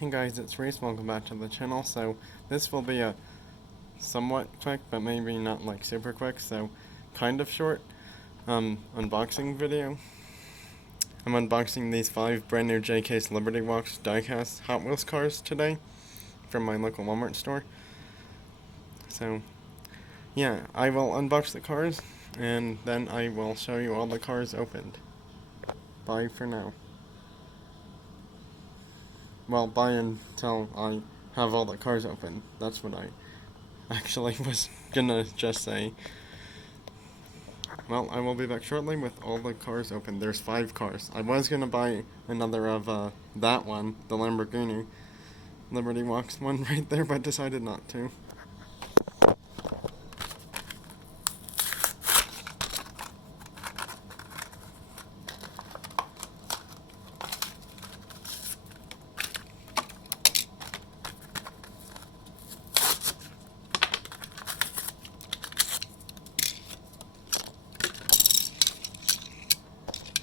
Hey guys, it's Reese, welcome back to the channel. So this will be a somewhat quick, but maybe not like super quick, so kind of short unboxing video. I'm unboxing these 5 brand new diecast Liberty Walks diecast Hot Wheels cars today from my local Walmart store. So yeah, I will unbox the cars and then I will show you all the cars opened. Bye for now. Well, bye until I have all the cars open. That's what I actually was gonna just say. Well, I will be back shortly with all the cars open. There's 5 cars. I was gonna buy another of that one, the Lamborghini Liberty Walks one right there, but decided not to.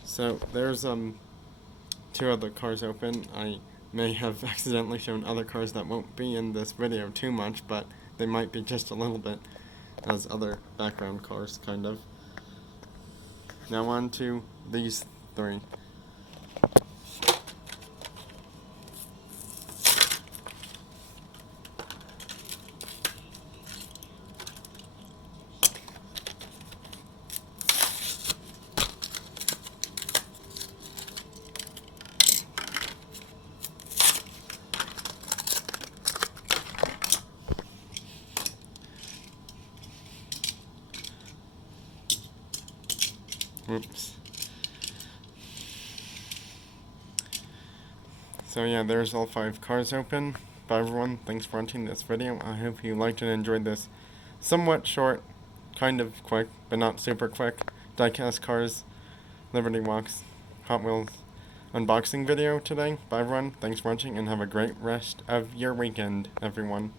So there's 2 other cars open. I may have accidentally shown other cars that won't be in this video too much, but they might be just a little bit as other background cars, kind of. Now on to these 3. Oops. So yeah, there's all 5 cars open. Bye everyone, thanks for watching this video. I hope you liked and enjoyed this somewhat short, kind of quick, but not super quick, diecast cars, Liberty Walks, Hot Wheels unboxing video today. Bye everyone, thanks for watching and have a great rest of your weekend, everyone.